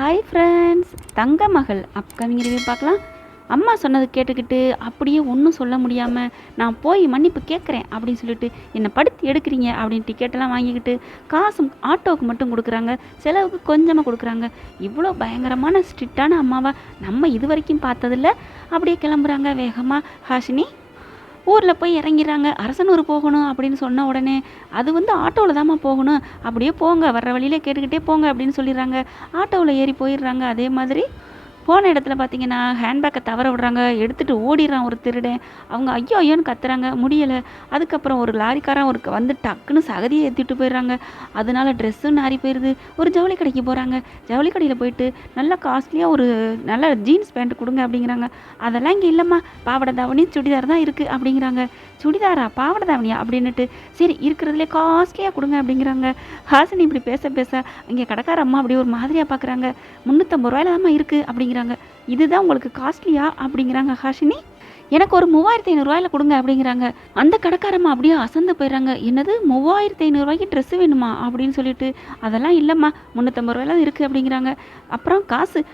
Hi friends தங்க மகள் upcoming review பார்க்கலாம். அம்மா சொன்னது கேட்டுக்கிட்டு அப்படியே ஒன்றும் சொல்ல முடியாமல் நான் போய் மன்னிப்பு கேட்குறேன் அப்படின்னு சொல்லிட்டு என்னை படுத்து எடுக்கிறீங்க அப்படின்னு டிக்கெட்டெல்லாம் வாங்கிக்கிட்டு காசு ஆட்டோவுக்கு மட்டும் கொடுக்குறாங்க. செலவுக்கு கொஞ்சமாக கொடுக்குறாங்க. இவ்வளோ பயங்கரமான ஸ்ட்ரிக்டான அம்மாவை நம்ம இது வரைக்கும் பார்த்ததில்ல. அப்படியே கிளம்புறாங்க வேகமாக ஹாஷினி ஊரில் போய் இறங்கிறாங்க அரசனூர் போகணும் அப்படின்னு சொன்ன உடனே அது வந்து ஆட்டோவில் தாம்மா போகணும். அப்படியே போங்க வர்ற வழியிலே கேட்டுக்கிட்டே போங்க அப்படின்னு சொல்லிடுறாங்க. ஆட்டோவில் ஏறி போயிடுறாங்க. அதே மாதிரி போன இடத்துல பார்த்தீங்கன்னா ஹேண்ட்பேக்கை தவற விடுறாங்க எடுத்துகிட்டு ஓடிடுறான் ஒரு திருடன். அவங்க ஐயோ ஐயோன்னு கத்துறாங்க முடியலை. அதுக்கப்புறம் ஒரு லாரிக்காரன் ஒரு வந்து டக்குன்னு சகதியை ஏற்றிட்டு போயிடுறாங்க. அதனால ட்ரெஸ்ஸும் நாரி போயிடுது ஒரு ஜவுளி கடைக்கு போகிறாங்க ஜவுளி கடையில் போயிட்டு நல்ல காஸ்ட்லியாக ஒரு நல்ல ஜீன்ஸ் பேண்ட் கொடுங்க அப்படிங்கிறாங்க. அதெல்லாம் இங்கே இல்லைம்மா. பாவாடை தாவணி சுடிதார் தான் இருக்குது அப்படிங்கிறாங்க. சுடிதாரா? பாவாடை தாவணியா? அப்படின்னுட்டு சரி இருக்கிறதுலே காஸ்ட்லியாக கொடுங்க அப்படிங்கிறாங்க. ஹாசினி இப்படி பேச பேச இங்கே கடைக்கார அம்மா அப்படி ஒரு மாதிரியாக பார்க்குறாங்க முந்நூற்றம்பது ரூபாயில தாம்மா இருக்குது அப்படிங்கிறாங்க. இதுதான் உங்களுக்கு காஸ்ட்லியா அப்படிங்கிறாங்க ஹாஷினி. எனக்கு ஒரு மூவாயிரத்தி ஐநூறுரூவாயில் கொடுங்க அப்படிங்கிறாங்க. அந்த கடைக்காரம்மா அப்படியே அசந்து போயிடுறாங்க. என்னது? மூவாயிரத்தி ஐநூறுரூவாய்க்கு ட்ரெஸ்ஸு வேணுமா? அப்படின்னு சொல்லிட்டு அதெல்லாம் இல்லைம்மா. முந்நூற்றம்பது ரூபாயில தான் இருக்குது அப்படிங்கிறாங்க. அப்புறம் காசு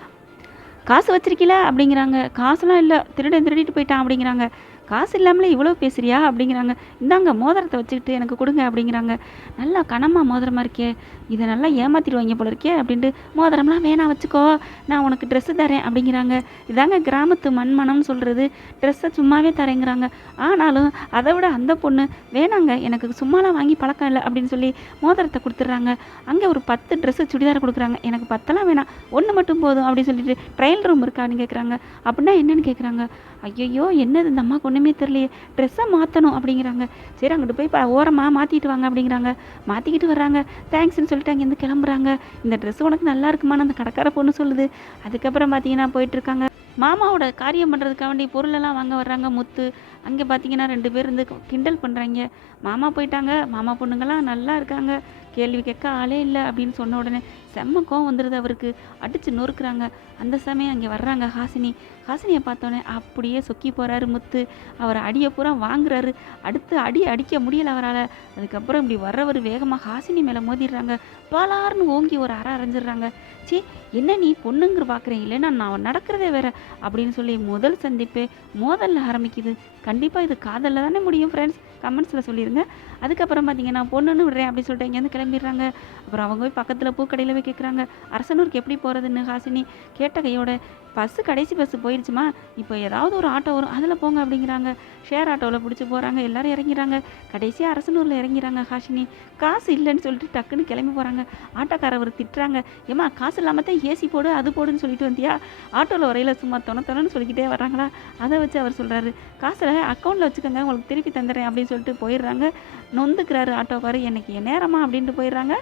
காசு வச்சிருக்கீல? அப்படிங்கிறாங்க. காசுலாம் இல்லை. திருடன் திருடிட்டு போயிட்டான் அப்படிங்கிறாங்க. காசு இல்லாமலே இவ்வளோ பேசுகிறியா அப்படிங்கிறாங்க. இந்தாங்க மோதிரத்தை வச்சுக்கிட்டு எனக்கு கொடுங்க அப்படிங்கிறாங்க. நல்லா கனமாக மோதிரமாக இருக்கே. இதை நல்லா ஏமாத்திடுவாங்க போல இருக்கே அப்படின்ட்டு மோதிரம்லாம் வேணாம் வச்சுக்கோ. நான் உனக்கு ட்ரெஸ்ஸு தரேன் அப்படிங்கிறாங்க. இதாங்க கிராமத்து மண்மனம்னு சொல்கிறது ட்ரெஸ்ஸை சும்மாவே தரேங்கிறாங்க. ஆனாலும் அதை விட அந்த பொண்ணு வேணாங்க எனக்கு சும்மாலாம் வாங்கி பழக்கம் இல்லை அப்படின்னு சொல்லி மோதிரத்தை கொடுத்துட்றாங்க. அங்கே ஒரு பத்து ட்ரெஸ்ஸு சுடிதார் கொடுக்குறாங்க. எனக்கு பத்தெல்லாம் வேணாம் ஒன்று மட்டும் போதும் அப்படின்னு சொல்லிட்டு ட்ரையல் ரூம் இருக்கான்னு கேட்குறாங்க அப்படின்னா என்னன்னு கேட்குறாங்க ஐயையோ என்னது இந்த கொண்டு ஒன்றுமே தெரியலையே. ட்ரெஸ்ஸை மாற்றணும் அப்படிங்கிறாங்க. சரி அங்கிட்டு போய் ப ஓரமாக மாற்றிட்டு வாங்க அப்படிங்கிறாங்க. மாற்றிக்கிட்டு வர்றாங்க. தேங்க்ஸ்னு சொல்லிட்டு அங்கேருந்து கிளம்புறாங்க. இந்த ட்ரெஸ் உனக்கு நல்லா இருக்குமான்னு அந்த கடைக்கார பொண்ணு சொல்லுது. அதுக்கப்புறம் பார்த்தீங்கன்னா போயிட்டு இருக்காங்க. மாமாவோட காரியம் பண்ணுறதுக்காக வேண்டிய பொருளெல்லாம் வாங்க வர்றாங்க. முத்து அங்கே பார்த்தீங்கன்னா ரெண்டு பேர் இருந்து கிண்டல் பண்ணுறாங்க மாமா போயிட்டாங்க. மாமா பொண்ணுங்கெல்லாம் நல்லா இருக்காங்க. கேள்வி கேட்க ஆளே இல்லை அப்படின்னு சொன்ன உடனே செம்ம கோவம் வந்துடுது அவருக்கு. அடித்து நொறுக்குறாங்க. அந்த சமயம் அங்கே வர்றாங்க ஹாசினி. ஹாசினியை பார்த்தோன்னே அப்படியே சொக்கி போகிறாரு முத்து. அவர் அடியை பூரா வாங்குறாரு. அடுத்து அடி அடிக்க முடியல அவரால். அதுக்கப்புறம் இப்படி வர்றவர் வேகமாக ஹாசினி மேலே மோதிடுறாங்க. பாலார்னு ஓங்கி ஒரு அற அரைஞ்சிடுறாங்க. சீ என்ன நீ பொண்ணுங்கிற பார்க்குறேன் இல்லைன்னா நான் நடக்கிறதே வேற. அப்படின்னு சொல்லி முதல் சந்திப்பு மோதல்ல ஆரம்பிக்குது. கண்டிப்பாக இது காதலில் தானே முடியும் ஃப்ரெண்ட்ஸ் கமெண்ட்ஸில் சொல்லிடுங்க அதுக்கப்புறம் பார்த்தீங்கன்னா பொண்ணுன்னு விடுறேன் அப்படின்னு சொல்லிட்டு இங்கேருந்து கிளம்பிடுறாங்க. அப்புறம் அவங்க போய் பக்கத்தில் பூக்கடையில் போய் கேட்குறாங்க அரசனூருக்கு எப்படி போகிறதுன்னு ஹாசினி கேட்ட கையோட பஸ்ஸு கடைசி பஸ்ஸு போயிடுச்சுமா இப்போ ஏதாவது ஒரு ஆட்டோ வரும் அதில் போங்க அப்படிங்கிறாங்க. ஷேர் ஆட்டோவில் பிடிச்சி போகிறாங்க எல்லாரும் இறங்கிறாங்க. கடைசியாக அரசனூரில் இறங்கிறாங்க ஹாஷினி காசு இல்லைன்னு சொல்லிட்டு டக்குன்னு கிளம்பி போகிறாங்க ஆட்டோக்காரவர் திட்டுறாங்க ஏம்மா காசு இல்லாமல் தான் ஏசி போடு அது போடுன்னு சொல்லிட்டு வந்தியா? ஆட்டோவில் வரையில் சும்மா தொண தொணன்னு சொல்லிக்கிட்டே வர்றாங்களா? அதை வச்சு அவர் சொல்கிறாரு காசில் அக்கௌண்ட்டில் வச்சுக்கோங்க உங்களுக்கு திருப்பி தந்துடுறேன் அப்படின்னு சொல்லிட்டு போயிடுறாங்க. நொந்துக்கிறாரு ஆட்டோக்காரர் எனக்கு என் நேரமா? அப்படின்ட்டு போயிடுறாங்க.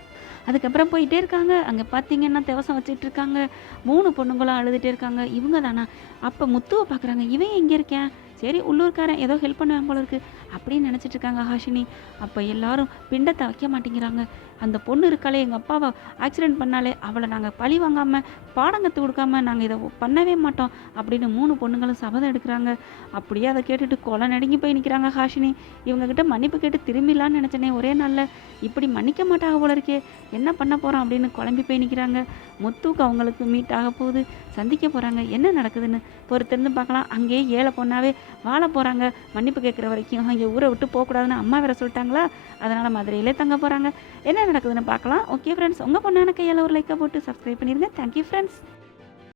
அதுக்கப்புறம் போயிட்டே இருக்காங்க. அங்கே பார்த்தீங்கன்னா தேவசம் வச்சுட்டு இருக்காங்க. மூணு பொண்ணுங்களும் அழுதுகிட்டே இருக்காங்க. இவங்க தானா? அப்போ முத்துவை பார்க்குறாங்க இவன் எங்கே இருக்கேன்? சரி உள்ளூர்காரன் ஏதோ ஹெல்ப் பண்ணுவேன் போல இருக்கு. அப்படின்னு நினச்சிட்டு இருக்காங்க ஹாஷினி. அப்போ எல்லாரும் பிண்டத்தை வைக்க மாட்டேங்கிறாங்க. அந்த பொண்ணு இருக்காளே எங்கள் அப்பாவை ஆக்சிடென்ட் பண்ணாலே அவளை நாங்கள் பழி வாங்காமல் பாடம் கொடுக்காம நாங்கள் இதை பண்ணவே மாட்டோம் அப்படின்னு மூணு பொண்ணுங்களும் சபதம் எடுக்கிறாங்க. அப்படியே அதை கேட்டுட்டு கொலை நடுங்கி போய் நிற்கிறாங்க ஹாஷினி. இவங்ககிட்ட மன்னிப்பு கேட்டு திரும்பிடலான்னு நினச்சனே ஒரே நாளில். இப்படி மன்னிக்க மாட்டாங்க போல இருக்கே. என்ன பண்ண போகிறோம் அப்படின்னு குழம்பி போய் நிற்கிறாங்க முத்துக்கு அவங்களுக்கு மீட் ஆக போகுது. சந்திக்க போகிறாங்க என்ன நடக்குதுன்னு பொறுத்திருந்து பார்க்கலாம். அங்கேயே ஏழை பொண்ணாவே வாழ போகிறாங்க மன்னிப்பு கேட்குற வரைக்கும் இங்கே ஊரை விட்டு போகக்கூடாதுன்னு அம்மா வேற சொல்லிட்டாங்களா? அதனால் மதுரையிலே தங்க போகிறாங்க என்ன நடக்குதுன்னு பார்க்கலாம். ஓகே ஃப்ரெண்ட்ஸ் உங்கள் பொண்ணான கையால் ஒரு லைக்கை போட்டு சப்ஸ்கிரைப் பண்ணிடுங்க தேங்க்யூ ஃப்ரெண்ட்ஸ்